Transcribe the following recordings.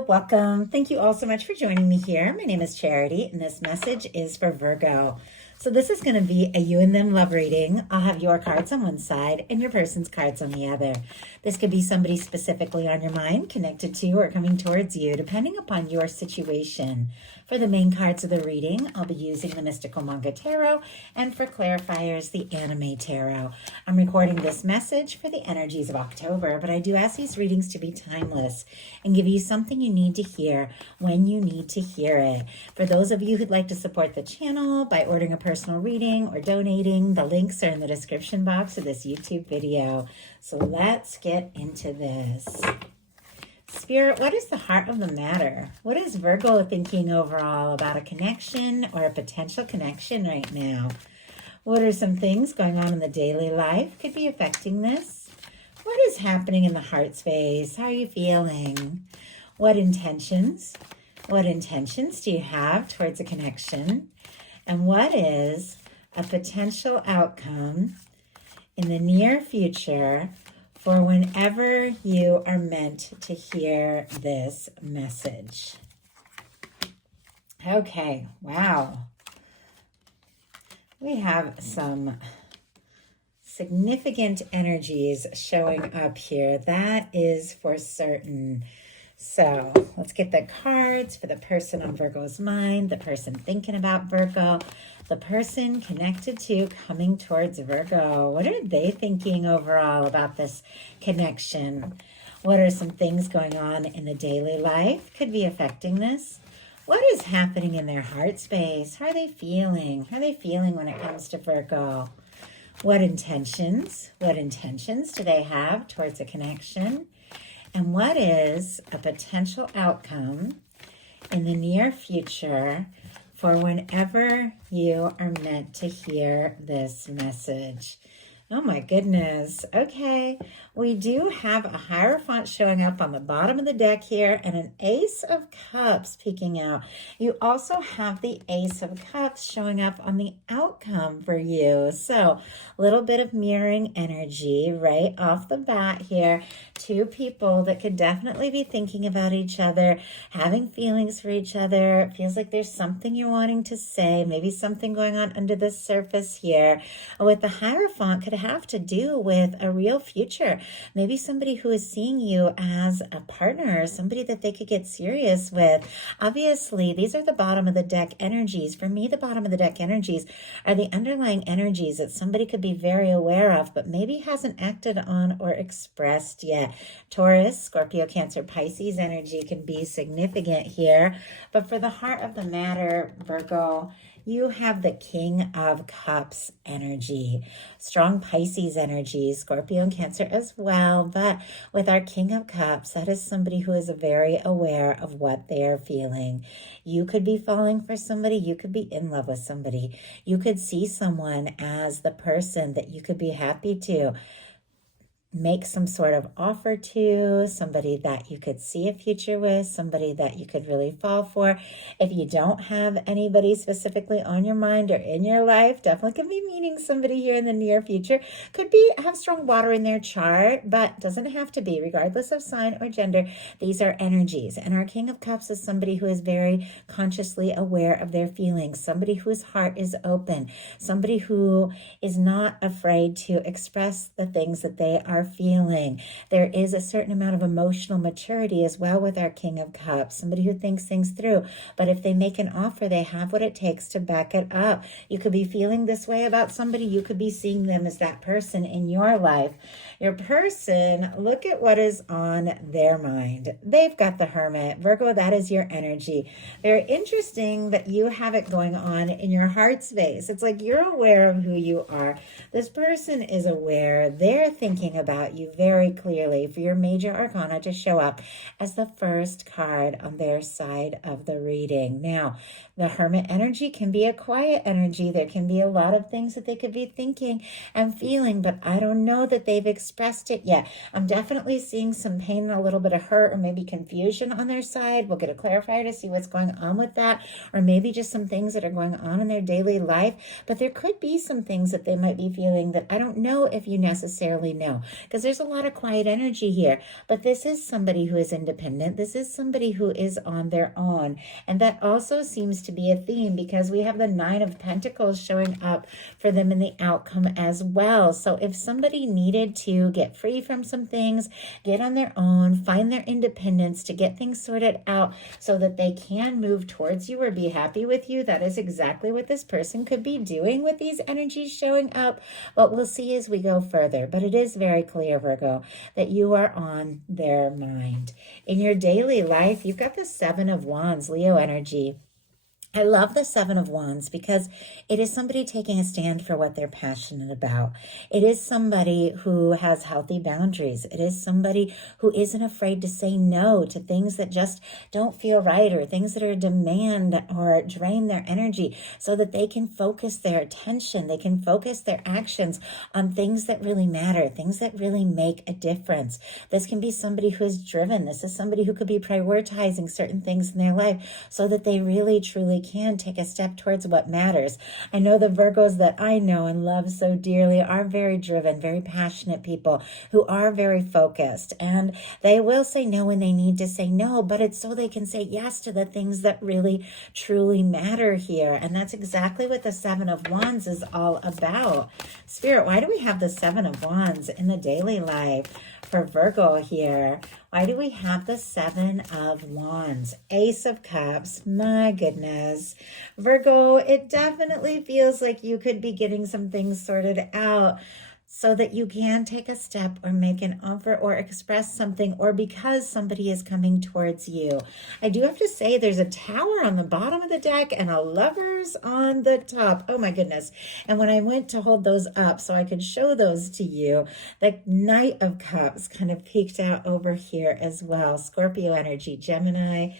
Hello, welcome. Thank you all so much for joining me here. My name is Charity, and this message is for Virgo. So this is going to be a you and them love reading. I'll have your cards on one side and your person's cards on the other. This could be somebody specifically on your mind, connected to or coming towards you, depending upon your situation. For the main cards of the reading, I'll be using the Mystical Manga Tarot, and for clarifiers, the Anime Tarot. I'm recording this message for the energies of October, but I do ask these readings to be timeless and give you something you need to hear when you need to hear it. For those of you who'd like to support the channel by ordering a personal reading or donating, the links are in the description box of this YouTube video. So let's get into this. Spirit, what is the heart of the matter? What is Virgo thinking overall about a connection or a potential connection right now? What are some things going on in the daily life could be affecting this? What is happening in the heart space? How are you feeling? What intentions do you have towards a connection? And what is a potential outcome in the near future for whenever you are meant to hear this message? Okay, wow. We have some significant energies showing up here. That is for certain. So let's get the cards for the person on Virgo's mind, the person thinking about Virgo, the person connected to coming towards Virgo. What are they thinking overall about this connection? What are some things going on in the daily life could be affecting this? What is happening in their heart space? How are they feeling? How are they feeling when it comes to Virgo? What intentions do they have towards a connection? And what is a potential outcome in the near future for whenever you are meant to hear this message? Oh my goodness. Okay, we do have a Hierophant showing up on the bottom of the deck here and an Ace of Cups peeking out. You also have the Ace of Cups showing up on the outcome for you. So a little bit of mirroring energy right off the bat here. Two people that could definitely be thinking about each other, having feelings for each other. It feels like there's something you're wanting to say, maybe something going on under the surface here. With the Hierophant could have to do with a real future. Maybe somebody who is seeing you as a partner, somebody that they could get serious with. Obviously, these are the bottom of the deck energies. For me, the bottom of the deck energies are the underlying energies that somebody could be very aware of, but maybe hasn't acted on or expressed yet. Taurus, Scorpio, Cancer, Pisces energy can be significant here. But for the heart of the matter, Virgo, you have the King of Cups energy, strong Pisces energy, Scorpio and Cancer as well. But with our King of Cups, that is somebody who is very aware of what they are feeling. You could be falling for somebody. You could be in love with somebody. You could see someone as the person that you could be happy to make some sort of offer to, somebody that you could see a future with, somebody that you could really fall for. If you don't have anybody specifically on your mind or in your life, definitely could be meeting somebody here in the near future. Could be have strong water in their chart, but doesn't have to be, regardless of sign or gender. These are energies. And our King of Cups is somebody who is very consciously aware of their feelings, somebody whose heart is open, somebody who is not afraid to express the things that they are feeling. There is a certain amount of emotional maturity as well with our King of Cups, somebody who thinks things through. But if they make an offer, they have what it takes to back it up. You could be feeling this way about somebody. You could be seeing them as that person in your life. Your person, look at what is on their mind. They've got the Hermit. Virgo, that is your energy. Very interesting that you have it going on in your heart space. It's like you're aware of who you are. This person is aware. They're thinking about you very clearly for your major arcana to show up as the first card on their side of the reading. Now, the Hermit energy can be a quiet energy. There can be a lot of things that they could be thinking and feeling, but I don't know that they've expressed it yet. I'm definitely seeing some pain and a little bit of hurt or maybe confusion on their side. We'll get a clarifier to see what's going on with that, or maybe just some things that are going on in their daily life. But there could be some things that they might be feeling that I don't know if you necessarily know. because there's a lot of quiet energy here. But this is somebody who is independent. This is somebody who is on their own. And that also seems to be a theme because we have the Nine of Pentacles showing up for them in the outcome as well. So if somebody needed to get free from some things, get on their own, find their independence to get things sorted out so that they can move towards you or be happy with you, that is exactly what this person could be doing with these energies showing up. But we'll see as we go further. But it is very clear, Virgo, that you are on their mind. In your daily life, you've got the Seven of Wands, Leo energy. I love the Seven of Wands because it is somebody taking a stand for what they're passionate about. It is somebody who has healthy boundaries. It is somebody who isn't afraid to say no to things that just don't feel right or things that are demand or drain their energy so that they can focus their attention. They can focus their actions on things that really matter, things that really make a difference. This can be somebody who is driven. This is somebody who could be prioritizing certain things in their life so that they really, truly can take a step towards what matters. I know the Virgos that I know and love so dearly are very driven, very passionate people who are very focused, and they will say no when they need to say no, but it's so they can say yes to the things that really truly matter here. And that's exactly what the Seven of Wands is all about. Spirit, why do we have the Seven of Wands in the daily life for Virgo here? Why do we have the Seven of Wands? Ace of Cups. My goodness. Virgo, it definitely feels like you could be getting some things sorted out so that you can take a step or make an offer or express something, or because somebody is coming towards you. I do have to say there's a Tower on the bottom of the deck and a Lovers on the top. Oh my goodness. And when I went to hold those up so I could show those to you, the Knight of Cups kind of peeked out over here as well. Scorpio energy, Gemini.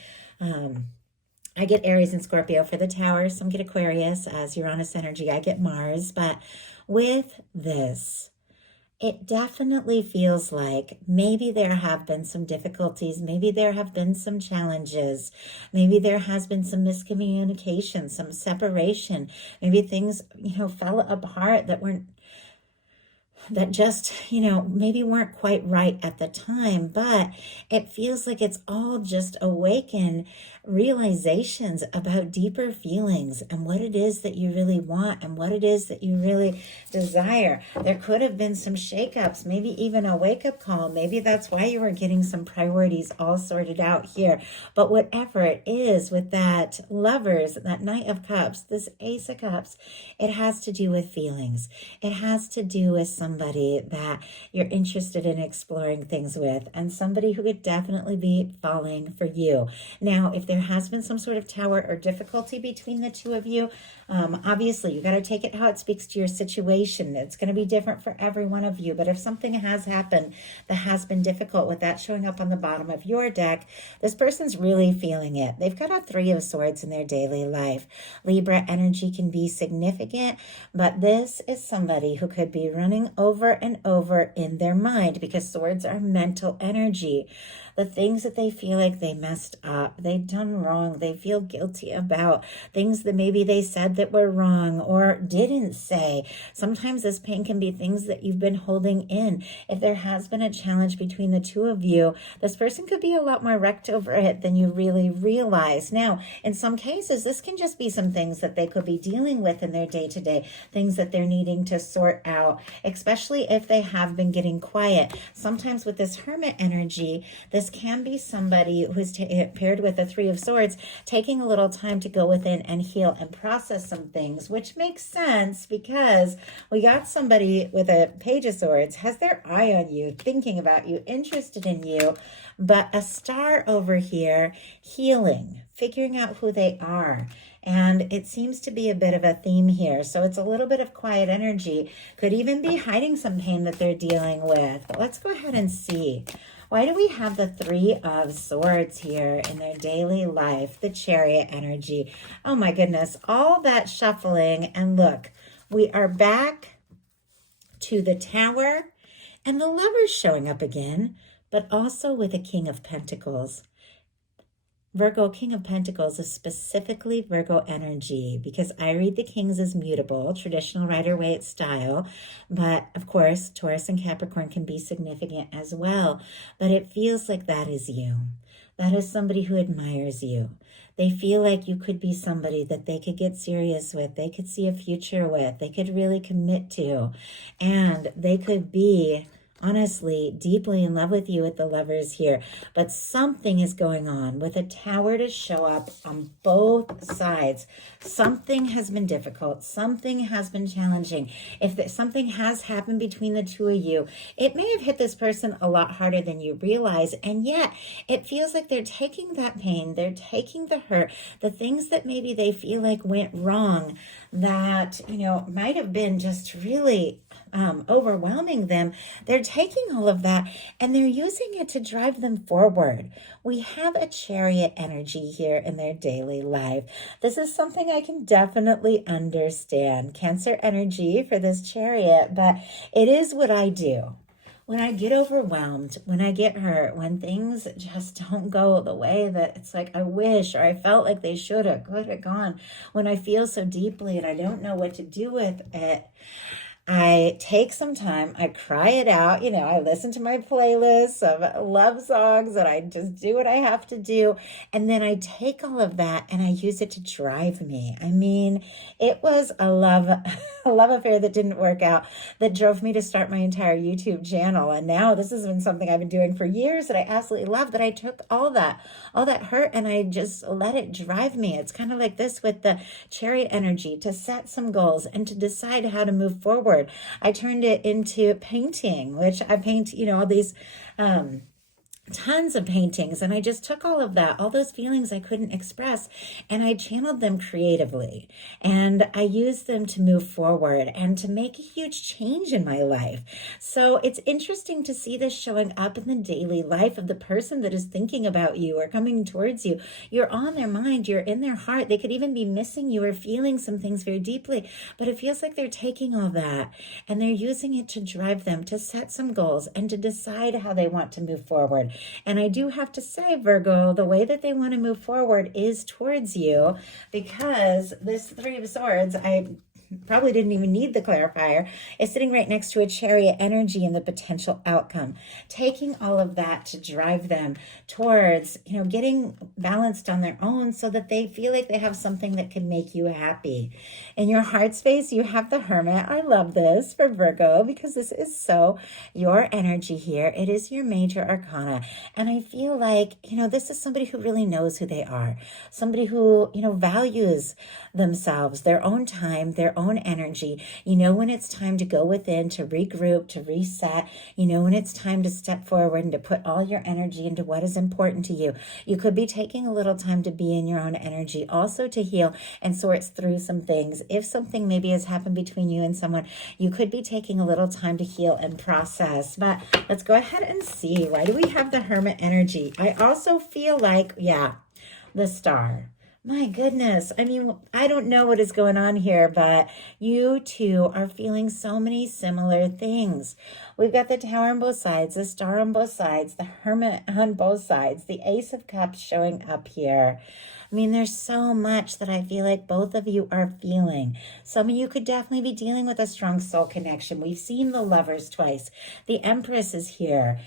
I get Aries and Scorpio for the Tower. Some get Aquarius as Uranus energy. I get Mars. But with this, it definitely feels like maybe there have been some difficulties. Maybe there have been some challenges. Maybe there has been some miscommunication, some separation. Maybe things, fell apart that just, maybe weren't quite right at the time, but it feels like it's all just awakened realizations about deeper feelings and what it is that you really want and what it is that you really desire. There could have been some shakeups, maybe even a wake-up call. Maybe that's why you were getting some priorities all sorted out here. But whatever it is with that Lovers, that Knight of Cups, this Ace of Cups, it has to do with feelings. It has to do with somebody that you're interested in exploring things with and somebody who could definitely be falling for you. Now, if there has been some sort of Tower or difficulty between the two of you, obviously you got to take it how it speaks to your situation. It's going to be different for every one of you. But if something has happened that has been difficult with that showing up on the bottom of your deck, this person's really feeling it. They've got a Three of Swords in their daily life. Libra energy can be significant, but this is somebody who could be running over and over in their mind because swords are mental energy. The things that they feel like they messed up, they've done wrong, they feel guilty about, things that maybe they said that were wrong or didn't say. Sometimes this pain can be things that you've been holding in. If there has been a challenge between the two of you, this person could be a lot more wrecked over it than you really realize. Now, in some cases, this can just be some things that they could be dealing with in their day-to-day, things that they're needing to sort out, especially if they have been getting quiet. Sometimes with this Hermit energy, this can be somebody who's paired with the Three of Swords, taking a little time to go within and heal and process some things, which makes sense because we got somebody with a Page of Swords, has their eye on you, thinking about you, interested in you, but a Star over here, healing, figuring out who they are. And it seems to be a bit of a theme here. So it's a little bit of quiet energy. Could even be hiding some pain that they're dealing with. But let's go ahead and see. Why do we have the Three of Swords here in their daily life? The Chariot energy. Oh my goodness. All that shuffling. And look, we are back to the Tower and the Lovers showing up again, but also with a King of Pentacles. Virgo, King of Pentacles is specifically Virgo energy because I read the Kings as mutable, traditional Rider-Waite style. But of course, Taurus and Capricorn can be significant as well. But it feels like that is you. That is somebody who admires you. They feel like you could be somebody that they could get serious with, they could see a future with, they could really commit to, and they could be honestly deeply in love with you with the Lovers here. But something is going on with a Tower to show up on both sides. Something has been difficult. Something has been challenging. If something has happened between the two of you, it may have hit this person a lot harder than you realize. And yet it feels like they're taking that pain. They're taking the hurt, the things that maybe they feel like went wrong that, might have been just really overwhelming them. They're taking all of that and they're using it to drive them forward. We have a Chariot energy here in their daily life. This is something I can definitely understand. Cancer energy for this Chariot, but it is what I do. When I get overwhelmed, when I get hurt, when things just don't go the way that it's like I wish or I felt like they should have, could have gone, when I feel so deeply and I don't know what to do with it, I take some time, I cry it out, I listen to my playlists of love songs and I just do what I have to do. And then I take all of that and I use it to drive me. I mean, it was a love affair that didn't work out that drove me to start my entire YouTube channel. And now this has been something I've been doing for years that I absolutely love, that I took all that hurt and I just let it drive me. It's kind of like this with the Chariot energy, to set some goals and to decide how to move forward. I turned it into painting, which I paint, all these tons of paintings, and I just took all of that, all those feelings I couldn't express, and I channeled them creatively, and I used them to move forward and to make a huge change in my life. So it's interesting to see this showing up in the daily life of the person that is thinking about you or coming towards you. You're on their mind, you're in their heart. They could even be missing you or feeling some things very deeply, but it feels like they're taking all that and they're using it to drive them to set some goals and to decide how they want to move forward. And I do have to say, Virgo, the way that they want to move forward is towards you, because this Three of Swords, I probably didn't even need the clarifier, is sitting right next to a Chariot energy and the potential outcome, taking all of that to drive them towards, getting balanced on their own so that they feel like they have something that can make you happy. In your heart space, you have the Hermit. I love this for Virgo because this is so your energy here. It is your major arcana. And I feel like, this is somebody who really knows who they are, somebody who, values themselves, their own time, their own energy. When it's time to go within, to regroup, to reset, when it's time to step forward and to put all your energy into what is important to you. You could be taking a little time to be in your own energy, also to heal and sort through some things. If something maybe has happened between you and someone, you could be taking a little time to heal and process. But let's go ahead and see. Why do we have the Hermit energy? I also feel like, the Star. My goodness. I mean, I don't know what is going on here, but you two are feeling so many similar things. We've got the Tower on both sides, the Star on both sides, the Hermit on both sides, the Ace of Cups showing up here. I mean, there's so much that I feel like both of you are feeling. Some of you could definitely be dealing with a strong soul connection. We've seen the Lovers twice. The Empress is here.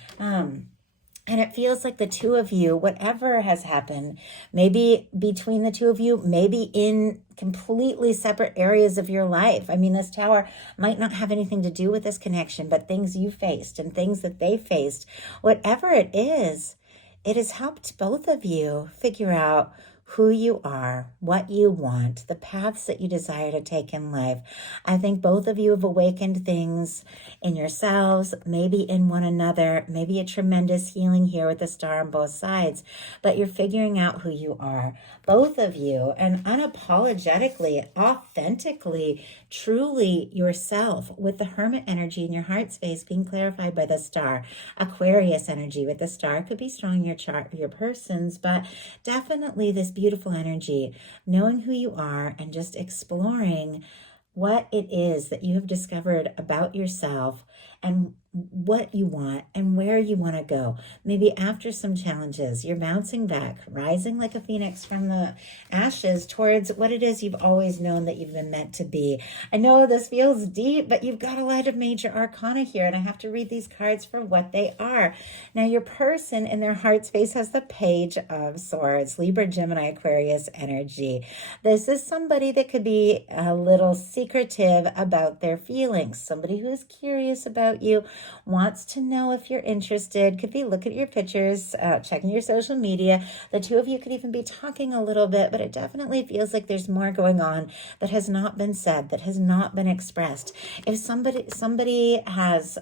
And it feels like the two of you, whatever has happened, maybe between the two of you, maybe in completely separate areas of your life. I mean, this Tower might not have anything to do with this connection, but things you faced and things that they faced, whatever it has helped both of you figure out who you are, what you want, the paths that you desire to take in life. I think both of you have awakened things in yourselves, maybe in one another, maybe a tremendous healing here with the Star on both sides, but you're figuring out who you are, both of you, and unapologetically, authentically, truly yourself, with the Hermit energy in your heart space being clarified by the Star. Aquarius energy with the Star could be strong in your chart, your persons, but definitely this beautiful energy, knowing who you are and just exploring what it is that you have discovered about yourself and what you want and where you want to go. Maybe after some challenges, you're bouncing back, rising like a phoenix from the ashes towards what it is you've always known that you've been meant to be. I know this feels deep, but you've got a lot of major arcana here, and I have to read these cards for what they are. Now, your person in their heart space has the Page of Swords, Libra, Gemini, Aquarius energy. This is somebody that could be a little secretive about their feelings, somebody who is curious about you, wants to know if you're interested, could be looking at your pictures, checking your social media. The two of you could even be talking a little bit, but it definitely feels like there's more going on that has not been said, that has not been expressed. If somebody has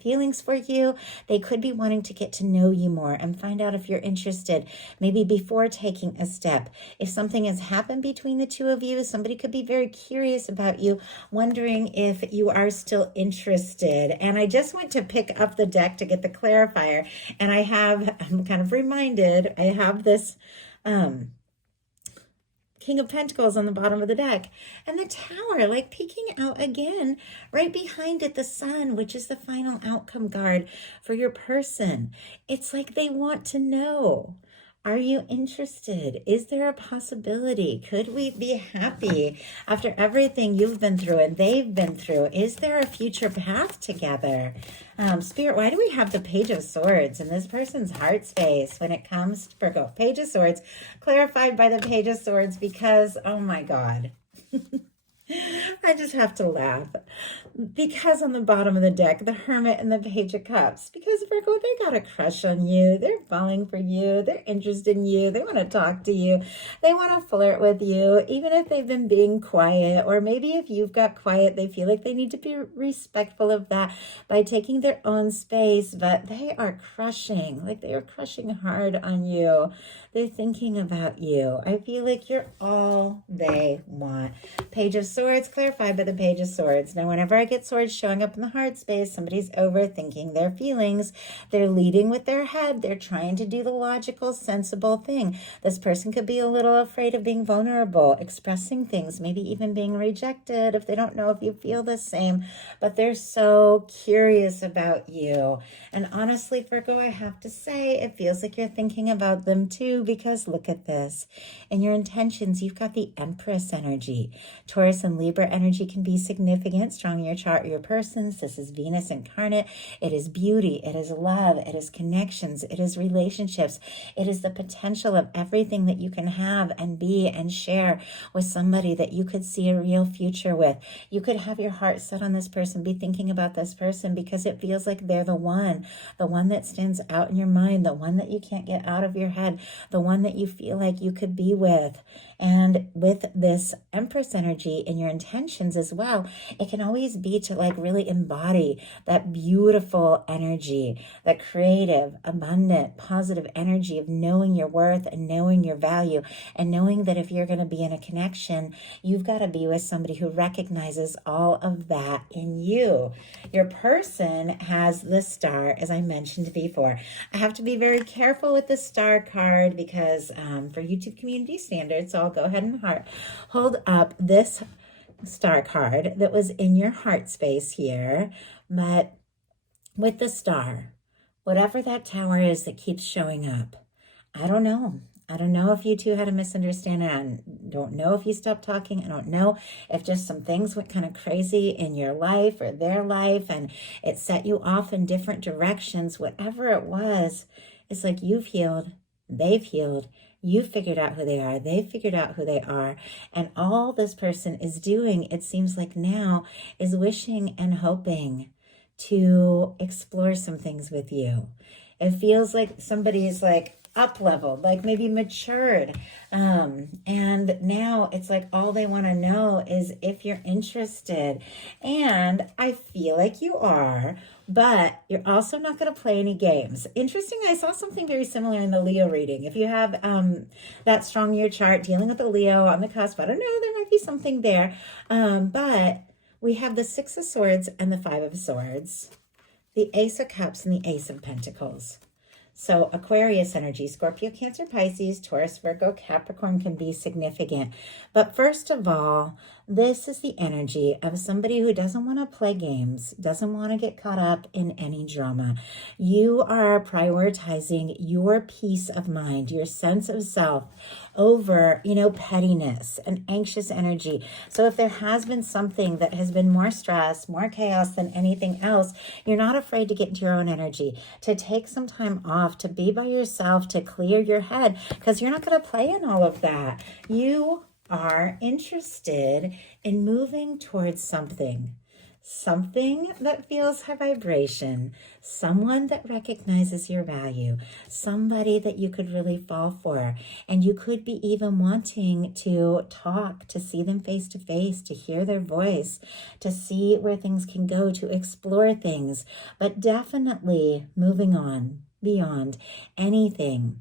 feelings for you, they could be wanting to get to know you more and find out if you're interested, maybe before taking a step. If something has happened between the two of you, somebody could be very curious about you, wondering if you are still interested. And I just went to pick up the deck to get the clarifier, and I'm kind of reminded, I have this King of Pentacles on the bottom of the deck, and the Tower like peeking out again. Right behind it, the Sun, which is the final outcome card for your person. It's like they want to know, are you interested? Is there a possibility? Could we be happy after everything you've been through and they've been through? Is there a future path together? Spirit, why do we have the Page of Swords in this person's heart space when it comes to Virgo? Page of Swords, clarified by the Page of Swords, because, oh my God. I just have to laugh because on the bottom of the deck, the Hermit and the Page of Cups, because Virgo, they got a crush on you. They're falling for you. They're interested in you. They want to talk to you. They want to flirt with you, even if they've been being quiet, or maybe if you've got quiet, they feel like they need to be respectful of that by taking their own space, but they are crushing, like they are crushing hard on you. They're thinking about you. I feel like you're all they want. Page of Swords, clarified by the Page of Swords. Now, whenever I get swords showing up in the heart space, somebody's overthinking their feelings. They're leading with their head. They're trying to do the logical, sensible thing. This person could be a little afraid of being vulnerable, expressing things, maybe even being rejected if they don't know if you feel the same, but they're so curious about you. And honestly, Virgo, I have to say, it feels like you're thinking about them too, because look at this. In your intentions, you've got the Empress energy. Taurus and Libra energy can be significant, strong in your chart or your persons. This is Venus incarnate. It is beauty. It is love. It is connections. It is relationships. It is the potential of everything that you can have and be and share with somebody that you could see a real future with. You could have your heart set on this person, be thinking about this person because it feels like they're the one that stands out in your mind, the one that you can't get out of your head, the one that you feel like you could be with. And with this Empress energy in your intentions as well, it can always be to like really embody that beautiful energy, that creative, abundant, positive energy of knowing your worth and knowing your value, and knowing that if you're going to be in a connection, you've got to be with somebody who recognizes all of that in you. Your person has the Star, as I mentioned before. I have to be very careful with the Star card because for YouTube community standards, so I'll go ahead and hold up this Star card that was in your heart space here. But with the Star, whatever that Tower is that keeps showing up, I don't know. I don't know if you two had a misunderstanding. I don't know if you stopped talking. I don't know if just some things went kind of crazy in your life or their life and it set you off in different directions. Whatever it was, it's like you've healed, they've healed, you figured out who they are, they figured out who they are. And all this person is doing, it seems like now, is wishing and hoping to explore some things with you. It feels like somebody is like up-leveled, like maybe matured. And now it's like all they want to know is if you're interested. And I feel like you are, but you're also not going to play any games. Interesting, I saw something very similar in the Leo reading. If you have that strong in your chart dealing with the Leo on the cusp, I don't know, there might be something there. But we have the Six of Swords and the Five of Swords, the Ace of Cups and the Ace of Pentacles. So Aquarius energy, Scorpio, Cancer, Pisces, Taurus, Virgo, Capricorn can be significant. But first of all, This is the energy of somebody who doesn't want to play games, doesn't want to get caught up in any drama. You are prioritizing your peace of mind, your sense of self over, pettiness and anxious energy. So if there has been something that has been more stress, more chaos than anything else, you're not afraid to get into your own energy, to take some time off, to be by yourself, to clear your head, because you're not going to play in all of that. You are interested in moving towards something that feels high vibration, someone that recognizes your value, somebody that you could really fall for. And you could be even wanting to talk, to see them face to face, to hear their voice, to see where things can go, to explore things, but definitely moving on beyond anything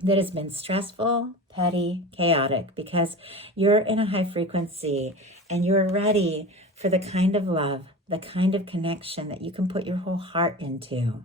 that has been stressful, petty, chaotic, because you're in a high frequency and you're ready for the kind of love, the kind of connection that you can put your whole heart into.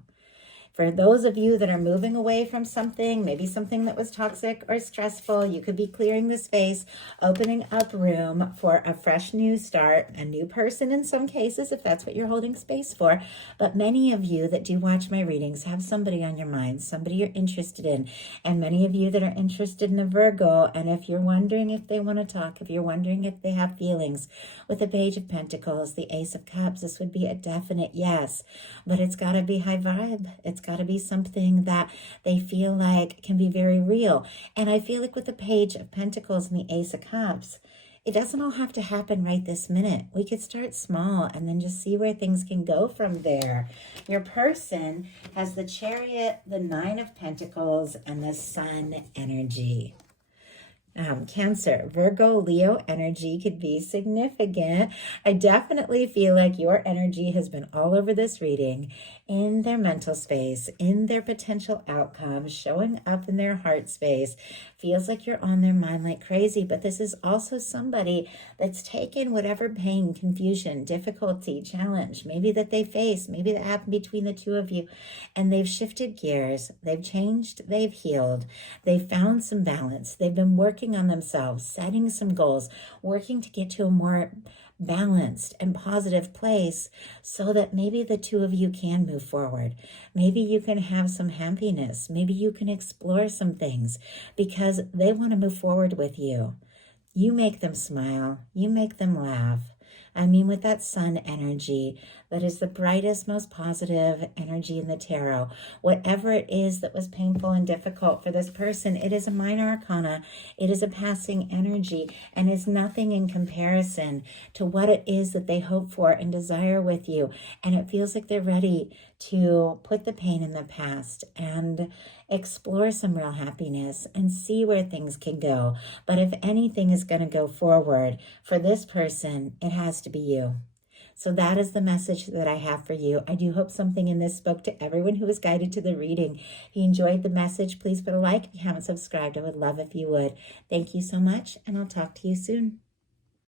For those of you that are moving away from something, maybe something that was toxic or stressful, you could be clearing the space, opening up room for a fresh new start, a new person in some cases, if that's what you're holding space for. But many of you that do watch my readings have somebody on your mind, somebody you're interested in. And many of you that are interested in a Virgo, and if you're wondering if they want to talk, if you're wondering if they have feelings, with the Page of Pentacles, the Ace of Cups, this would be a definite yes. But it's got to be high vibe. It's got to be something that they feel like can be very real. And I feel like with the Page of Pentacles and the Ace of Cups, it doesn't all have to happen right this minute. We could start small and then just see where things can go from there. Your person has the Chariot, the Nine of Pentacles, and the Sun energy. Cancer, Virgo, Leo energy could be significant. I definitely feel like your energy has been all over this reading, in their mental space, in their potential outcomes, showing up in their heart space. Feels like you're on their mind like crazy, but this is also somebody that's taken whatever pain, confusion, difficulty, challenge, maybe that they face, maybe that happened between the two of you, and they've shifted gears, they've changed, they've healed, they've found some balance, they've been working on themselves, setting some goals, working to get to a more balanced and positive place so that maybe the two of you can move forward. Maybe you can have some happiness. Maybe you can explore some things because they want to move forward with you. You make them smile. You make them laugh. I mean, with that Sun energy, that is the brightest, most positive energy in the tarot. Whatever it is that was painful and difficult for this person, it is a minor arcana. It is a passing energy and is nothing in comparison to what it is that they hope for and desire with you. And it feels like they're ready to put the pain in the past and explore some real happiness and see where things can go. But if anything is going to go forward for this person, it has to be you. So that is the message that I have for you. I do hope something in this spoke to everyone who was guided to the reading. If you enjoyed the message, please put a like. If you haven't subscribed, I would love if you would. Thank you so much, and I'll talk to you soon.